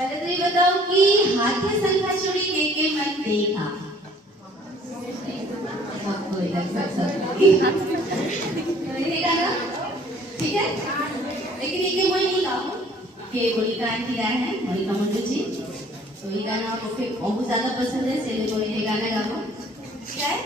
पहले तो ये बताओ कि हाथे शंखा चूड़ी के मन देखा। कोई देखा ना, ठीक है। लेकिन ये वही नहीं गाओ कि कोई गाना गाया है मल्लिका मंडू जी, तो ये गाना आपको बहुत ज्यादा पसंद है, इसलिए कोई ये गाना गाओ। क्या है?